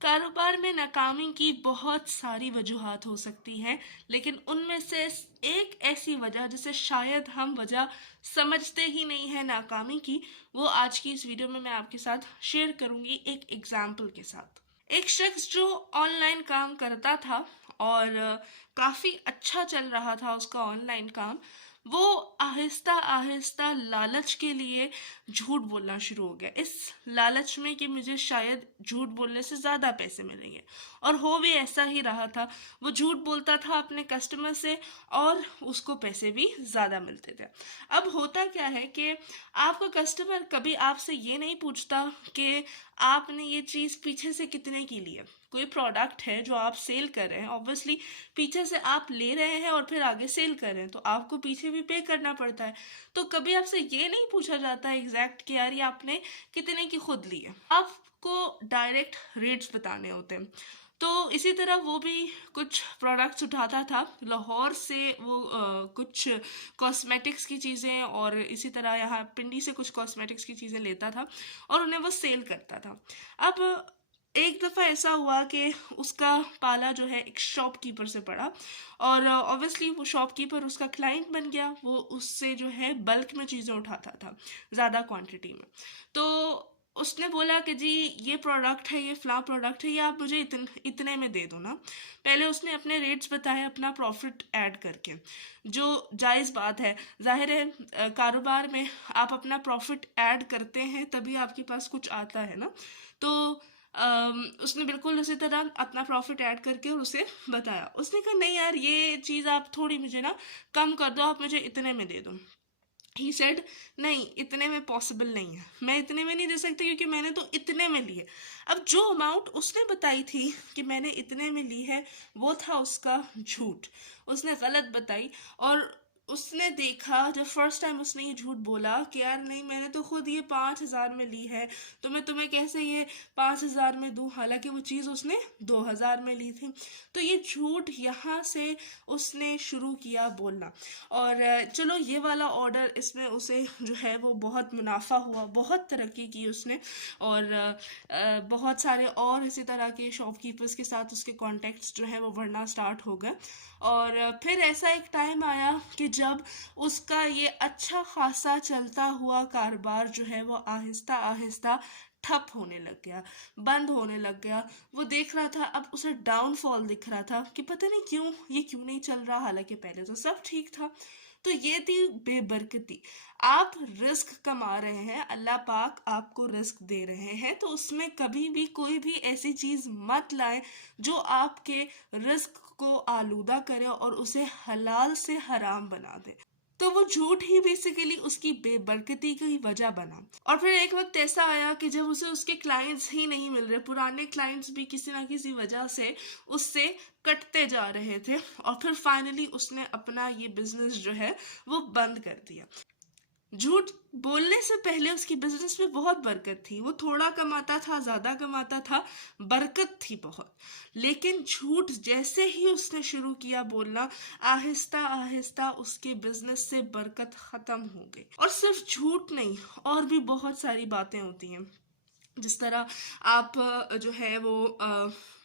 कारोबार में नाकामी की बहुत सारी वजूहात हो सकती हैं, लेकिन उनमें से एक ऐसी वजह जिसे शायद हम वजह समझते ही नहीं है नाकामी की, वो आज की इस वीडियो में मैं आपके साथ शेयर करूंगी एक एग्जाम्पल के साथ। एक शख्स जो ऑनलाइन काम करता था और काफ़ी अच्छा चल रहा था उसका ऑनलाइन काम, वो आहिस्ता आहिस्ता लालच के लिए झूठ बोलना शुरू हो गया, इस लालच में कि मुझे शायद झूठ बोलने से ज़्यादा पैसे मिलेंगे। और हो भी ऐसा ही रहा था। वो झूठ बोलता था अपने कस्टमर से और उसको पैसे भी ज़्यादा मिलते थे। अब होता क्या है कि आपका कस्टमर कभी आपसे ये नहीं पूछता कि आपने ये चीज़ पीछे से कितने की ली है। कोई प्रोडक्ट है जो आप सेल कर रहे हैं, ऑब्वियसली पीछे से आप ले रहे हैं और फिर आगे सेल कर रहे हैं, तो आपको पीछे भी पे करना पड़ता है। तो कभी आपसे ये नहीं पूछा जाता एग्जैक्ट कि यार ये आपने कितने की खुद ली है, आपको डायरेक्ट रेट्स बताने होते हैं। तो इसी तरह वो भी कुछ प्रोडक्ट्स उठाता था लाहौर से, वो कुछ कॉस्मेटिक्स की चीज़ें और इसी तरह यहाँ पिंडी से कुछ कॉस्मेटिक्स की चीज़ें लेता था और उन्हें वो सेल करता था। अब एक दफ़ा ऐसा हुआ कि उसका पाला जो है एक शॉपकीपर से पड़ा और ऑब्वियसली वो शॉपकीपर उसका क्लाइंट बन गया। वो उससे जो है बल्क में चीज़ें उठाता था, ज़्यादा क्वांटिटी में। तो उसने बोला कि जी ये प्रोडक्ट है, ये फ़लाँ प्रोडक्ट है, ये आप मुझे इतने में दे दो ना। पहले उसने अपने रेट्स बताए अपना प्रॉफिट ऐड करके, जो जायज़ बात है। ज़ाहिर है कारोबार में आप अपना प्रॉफिट ऐड करते हैं तभी आपके पास कुछ आता है ना। तो उसने बिल्कुल उसी तरह अपना प्रॉफिट ऐड करके और उसे बताया। उसने कहा नहीं यार ये चीज़ आप थोड़ी मुझे ना कम कर दो, आप मुझे इतने में दे दो। ही सेड नहीं, इतने में पॉसिबल नहीं है, मैं इतने में नहीं दे सकती क्योंकि मैंने तो इतने में लिए। अब जो अमाउंट उसने बताई थी कि मैंने इतने में ली है, वो था उसका झूठ। उसने गलत बताई और उसने देखा जब फर्स्ट टाइम उसने ये झूठ बोला कि यार नहीं मैंने तो खुद ये 5,000 में ली है, तो मैं तुम्हें कैसे ये 5,000 में दूं, हालांकि वो चीज़ उसने 2,000 में ली थी। तो ये झूठ यहाँ से उसने शुरू किया बोलना। और चलो ये वाला ऑर्डर, इसमें उसे जो है वो बहुत मुनाफा हुआ, बहुत तरक्की की उसने। और बहुत सारे और इसी तरह के शॉपकीपर्स के साथ उसके कॉन्टेक्ट्स जो हैं वो बढ़ना स्टार्ट हो गए। और फिर ऐसा एक टाइम आया कि जब उसका ये अच्छा खासा चलता हुआ कारोबार जो है वो आहिस्ता आहिस्ता ठप होने लग गया, बंद होने लग गया। वो देख रहा था, अब उसे डाउनफॉल दिख रहा था कि पता नहीं क्यों ये क्यों नहीं चल रहा, हालांकि पहले तो सब ठीक था। तो ये थी बेबरकती। आप रिस्क कमा रहे हैं, अल्लाह पाक आपको रिस्क दे रहे हैं, तो उसमें कभी भी कोई भी ऐसी चीज़ मत लाएं जो आपके रिस्क को आलूदा करे और उसे हलाल से हराम बना दे। तो वो झूठ ही बेसिकली उसकी बेबरकती की वजह बना। और फिर एक वक्त ऐसा आया कि जब उसे उसके क्लाइंट्स ही नहीं मिल रहे, पुराने क्लाइंट्स भी किसी ना किसी वजह से उससे कटते जा रहे थे, और फिर फाइनली उसने अपना ये बिजनेस जो है वो बंद कर दिया। झूठ बोलने से पहले उसकी बिजनेस में बहुत बरकत थी, वो थोड़ा कमाता था, ज्यादा कमाता था, बरकत थी बहुत। लेकिन झूठ जैसे ही उसने शुरू किया बोलना, आहिस्ता आहिस्ता उसके बिजनेस से बरकत खत्म हो गई। और सिर्फ झूठ नहीं, और भी बहुत सारी बातें होती हैं। जिस तरह आप जो है वो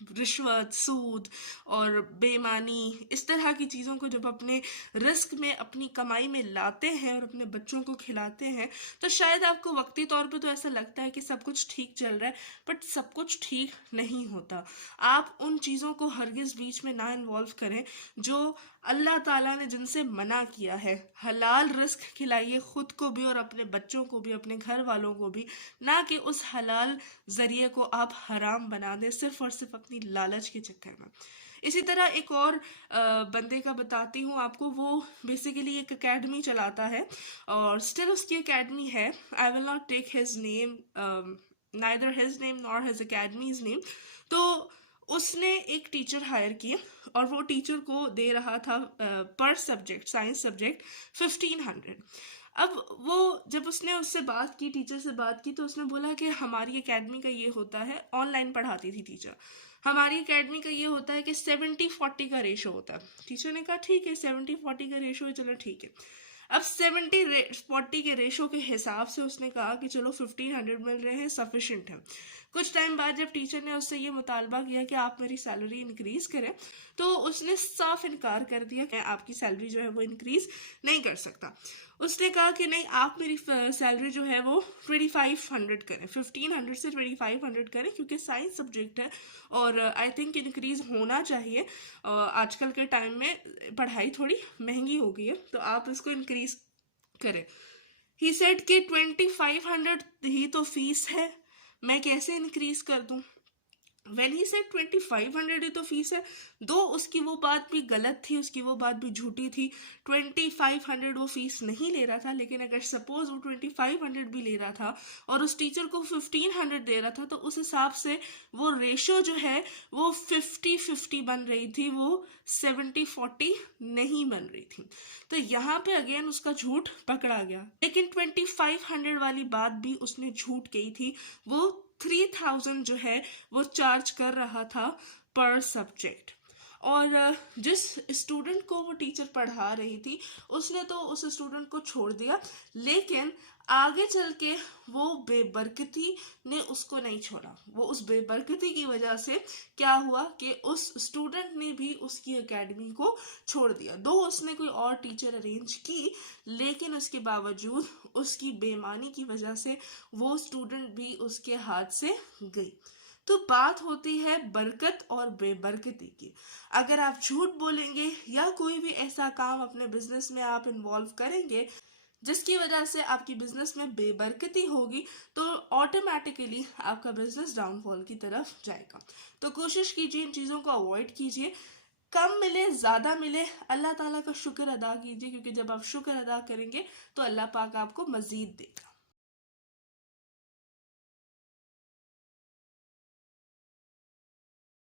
रिश्वत, सूद और बेईमानी, इस तरह की चीज़ों को जब अपने रिस्क में, अपनी कमाई में लाते हैं और अपने बच्चों को खिलाते हैं, तो शायद आपको वक्ती तौर पे तो ऐसा लगता है कि सब कुछ ठीक चल रहा है, बट सब कुछ ठीक नहीं होता। आप उन चीज़ों को हरगिज़ बीच में ना इन्वॉल्व करें जो अल्लाह ताला ने जिनसे मना किया है। हलाल रिस्क खिलाइए खुद को भी और अपने बच्चों को भी, अपने घर वालों को भी, ना कि उस हलाल जरिए को आप हराम बना दें सिर्फ और सिर्फ अपनी लालच के चक्कर में। इसी तरह एक और बंदे का बताती हूँ आपको। वो बेसिकली एक एकेडमी चलाता है और स्टिल उसकी एकेडमी है। I will not take his name, neither his name nor his academy's name. तो उसने एक टीचर हायर किया और वो टीचर को दे रहा था पर सब्जेक्ट, साइंस सब्जेक्ट 1500। अब वो जब उसने उससे बात की, टीचर से बात की, तो उसने बोला कि हमारी एकेडमी का ये होता है, ऑनलाइन पढ़ाती थी टीचर, हमारी एकेडमी का ये होता है कि 70-40 का रेशो होता है। टीचर ने कहा ठीक है, 70-40 का रेशो है, चलो ठीक है। अब 70-40 के रेशो के हिसाब से उसने कहा कि चलो 1500 मिल रहे हैं, सफिशिएंट है। कुछ टाइम बाद जब टीचर ने उससे ये मुतालबा किया कि आप मेरी सैलरी इंक्रीज करें, तो उसने साफ इनकार कर दिया कि आपकी सैलरी जो है वो इंक्रीज नहीं कर सकता। उसने कहा कि नहीं, आप मेरी सैलरी जो है वो 2500 करें, 1500 से 2500 करें, क्योंकि साइंस सब्जेक्ट है और आई थिंक इंक्रीज होना चाहिए। आजकल के टाइम में पढ़ाई थोड़ी महंगी हो गई है, तो आप इसको इंक्रीज करें। ही सेड कि 2500 ही तो फीस है, मैं कैसे इंक्रीज कर दूं। When he said 2500 ही तो फीस है, दो उसकी वो बात भी गलत थी, उसकी वो बात भी झूठी थी। 2500 वो फीस नहीं ले रहा था, लेकिन अगर सपोज वो 2500 भी ले रहा था और उस टीचर को 1500 दे रहा था, तो उस हिसाब से वो रेशो जो है वो 50-50 बन रही थी, वो 70-40 नहीं बन रही थी। तो यहाँ पे अगेन उसका झूठ पकड़ा गया। लेकिन 2500 वाली बात भी उसने झूठ कही थी। वो 3000 जो है वो चार्ज कर रहा था पर सब्जेक्ट। और जिस स्टूडेंट को वो टीचर पढ़ा रही थी, उसने तो उस स्टूडेंट को छोड़ दिया, लेकिन आगे चल के वो बेबरकती ने उसको नहीं छोड़ा। वो उस बेबरकती की वजह से क्या हुआ कि उस स्टूडेंट ने भी उसकी एकेडमी को छोड़ दिया। दो उसने कोई और टीचर अरेंज की, लेकिन उसके बावजूद उसकी बेईमानी की वजह से वो स्टूडेंट भी उसके हाथ से गई। तो बात होती है बरकत और बेबरकती की। अगर आप झूठ बोलेंगे या कोई भी ऐसा काम अपने बिजनेस में आप इन्वॉल्व करेंगे जिसकी वजह से आपकी बिजनेस में बेबरकती होगी, तो ऑटोमेटिकली आपका बिजनेस डाउनफॉल की तरफ जाएगा। तो कोशिश कीजिए इन चीज़ों को अवॉइड कीजिए। कम मिले ज़्यादा मिले, अल्लाह ताला का शुक्र अदा कीजिए, क्योंकि जब आप शुक्र अदा करेंगे तो अल्लाह पाक आपको मज़ीद देगा।